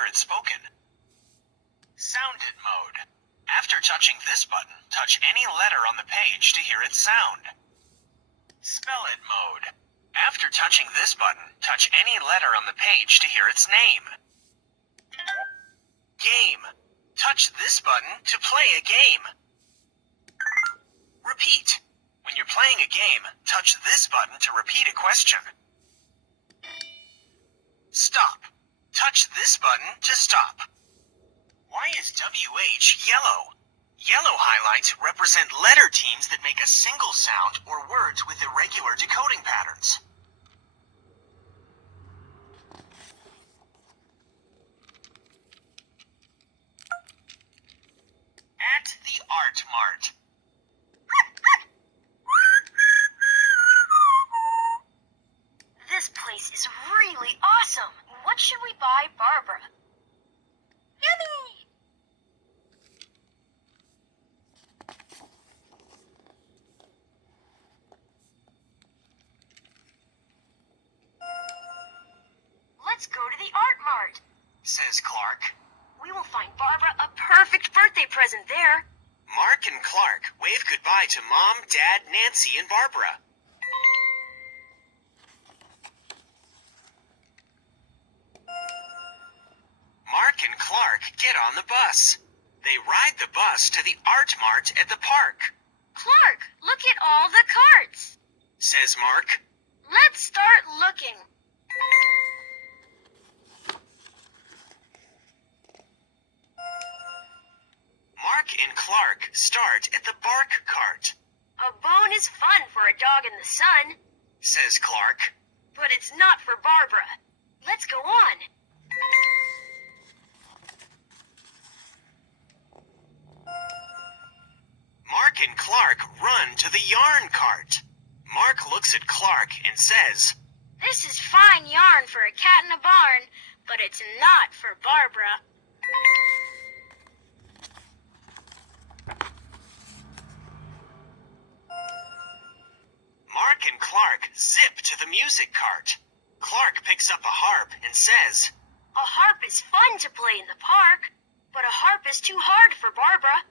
hear it spoken. Sounded mode. After touching this button, touch any letter on the page to hear its sound. Spell it mode. After touching this button, touch any letter on the page to hear its name. Game. Touch this button to play a game. Repeat. When you're playing a game, touch this button to repeat a question. Stop. Touch this button to stop. Why is WH yellow? Yellow highlights represent letter teams that make a single sound or words with irregular decoding patterns. At the Art Mart. This place is really awesome. What should we buy Barbara? Yummy! Let's go to the Art Mart, Says Clark. We will find Barbara a perfect birthday present there. Mark and Clark wave goodbye to Mom, Dad, Nancy, and Barbara. Mark and Clark get on the bus. They ride the bus to the Art Mart at the park. Clark, look at all the carts. Says Mark. Let's start looking. Mark and Clark start at the bark cart. A bone is fun for a dog in the sun, Says Clark. but it's not for Barbara. Let's go on. Mark and Clark run to the yarn cart. Mark looks at Clark and says, This is fine yarn for a cat in a barn, but it's not for Barbara. Mark and Clark zip to the music cart. Clark picks up a harp and says, A harp is fun to play in the park, but a harp is too hard for Barbara.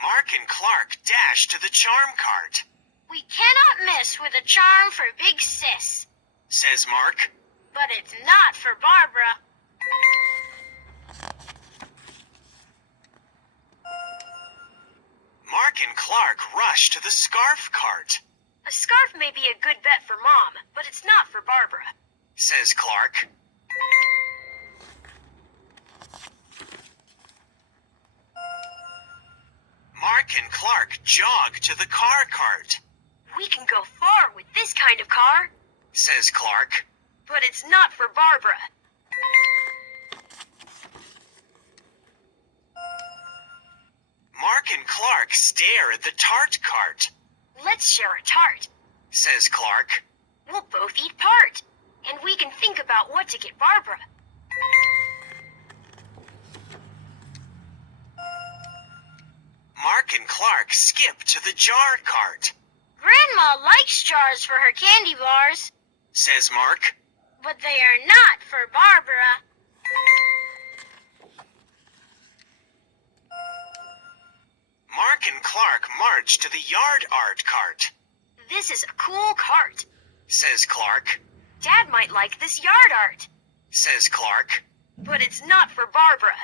Mark and Clark dash to the charm cart. We cannot miss with a charm for Big Sis, Says Mark. but it's not for Barbara. Mark and Clark rush to the scarf cart. A scarf may be a good bet for Mom, but it's not for Barbara. Says Clark. Mark and Clark jog to the car cart. We can go far with this kind of car, Says Clark. but it's not for Barbara. Mark and Clark stare at the tart cart. Let's share a tart. Says Clark. We'll both eat part, and we can think about what to get Barbara. Mark and Clark skip to the jar cart. Grandma likes jars for her candy bars, Says Mark. but they are not for Barbara. Mark and Clark march to the yard art cart. This is a cool cart. Says Clark. Dad might like this yard art, Says Clark. but it's not for Barbara.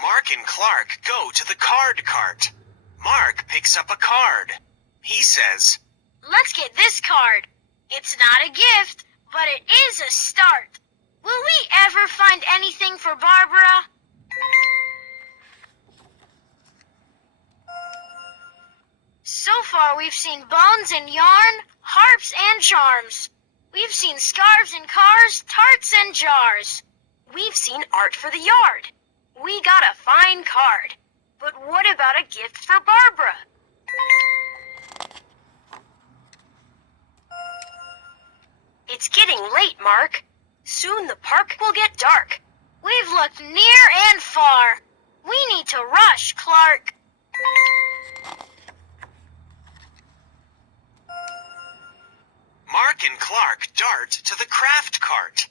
Mark and Clark go to the card cart. Mark picks up a card. He says, Let's get this card. It's not a gift, but it is a start. Will we ever find anything for Barbara? So far, we've seen bones and yarn, harps and charms. We've seen scarves and cars, tarts and jars. We've seen art for the yard. We got a fine card. But what about a gift for Barbara? It's getting late, Mark. Soon the park will get dark. We've looked near and far. We need to rush, Clark. Mark and Clark dart to the craft cart.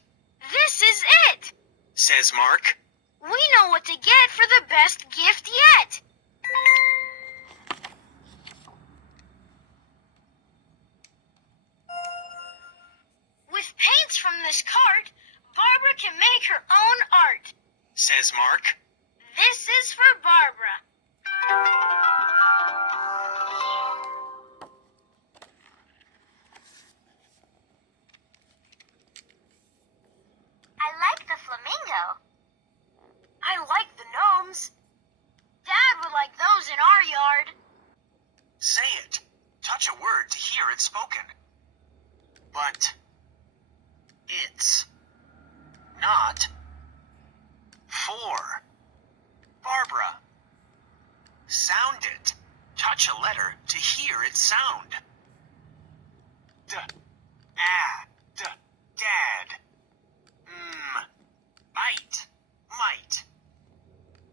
This is it! Says Mark. We know what to get for the best gift yet! With paints from this cart, Barbara can make her own art. Says Mark. This is for Barbara. I like the flamingo. I like the gnomes. Dad would like those in our yard. Say it. Touch a word to hear it spoken. But it's not for Barbara. Sound it. Touch a letter to hear it sound. D, a, d, dad. Might.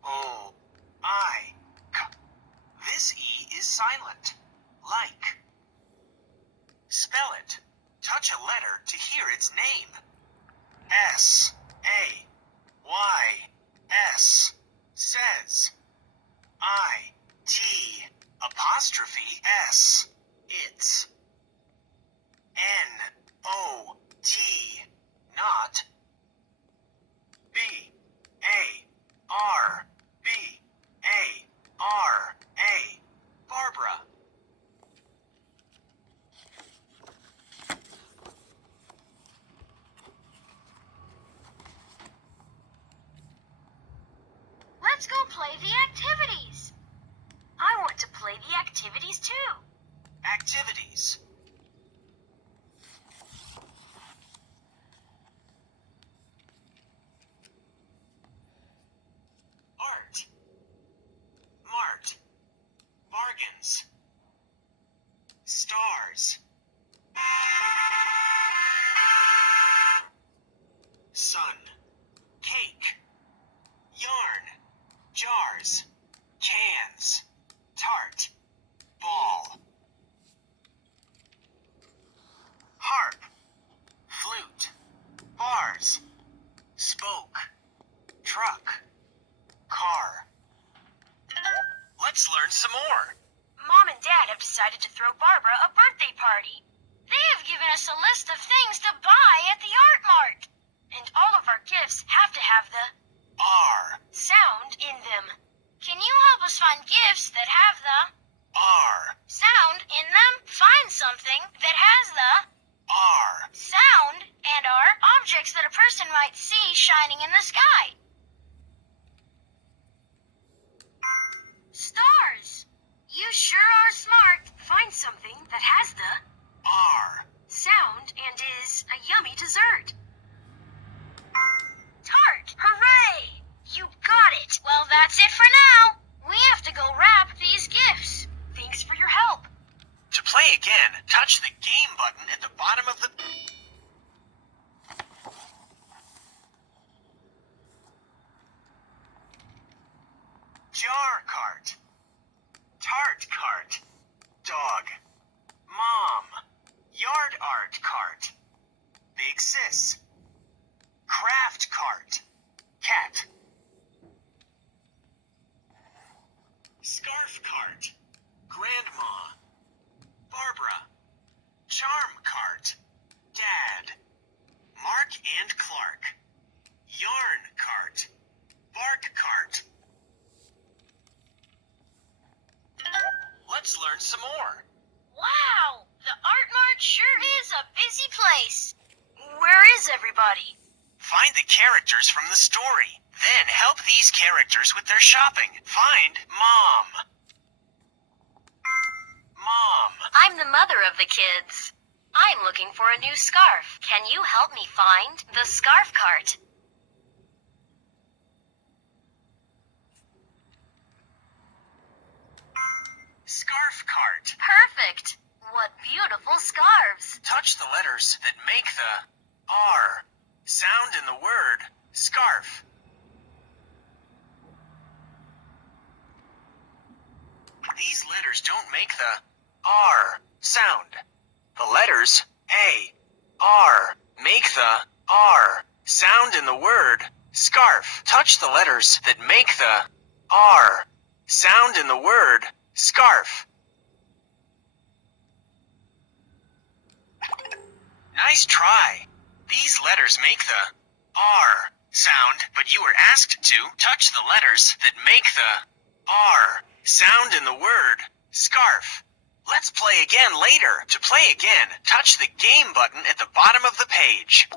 O, I, k. This E is silent. Like. Spell it. Touch a letter to hear its name. S, A, Y, S. Says. I, T, apostrophe S. It's. N, O, T. Not. B, A, R, B, A, R, A. Barbara. Let's go play the activities. I want to play the activities too. Activities. Art. Mart. Bargains. Stars. Sun. Cake. Yarn. Jars. Cans. Tart. Ball. Harp. Flute. Bars. Spoke. Truck. Car. Let's learn some more. Mom and Dad have decided to throw Barbara a birthday party. They have given us a list of things to buy at the Art Mart. And all of our gifts have to have the R. sound in them. Can you help us find gifts that have the R. sound in them? Find something that has the R. sound and are objects that a person might see shining in the sky. Stars. You sure are smart. Find something that has the R. sound and is a yummy dessert. Tart. Hooray! You got it. Well, that's it for now. We have to go wrap these gifts. Thanks for your help. To play again, touch the game button at the bottom of the... Jar cart. Tart cart. Dog. Mom. Yard art cart. Big sis. Craft cart. Cat. Scarf cart. Grandma. Barbara. Charm cart. Dad. Mark and Clark. Yarn cart. Bark cart. Let's learn some more. Wow, the Art Mart sure is a busy place. Where is everybody? Find the characters from the story. Then help these characters with their shopping. Find Mom. Mom. I'm the mother of the kids. I'm looking for a new scarf. Can you help me find the scarf cart? Scarf cart. Perfect. What beautiful scarves. Touch the letters that make the R sound in the word scarf. These letters don't make the R sound. The letters A, R. Make the R sound in the word scarf. Touch the letters that make the R sound in the word scarf. Nice try. These letters make the R sound, but you were asked to touch the letters that make the R sound in the word scarf. Let's play again later. To play again, touch the game button at the bottom of the page.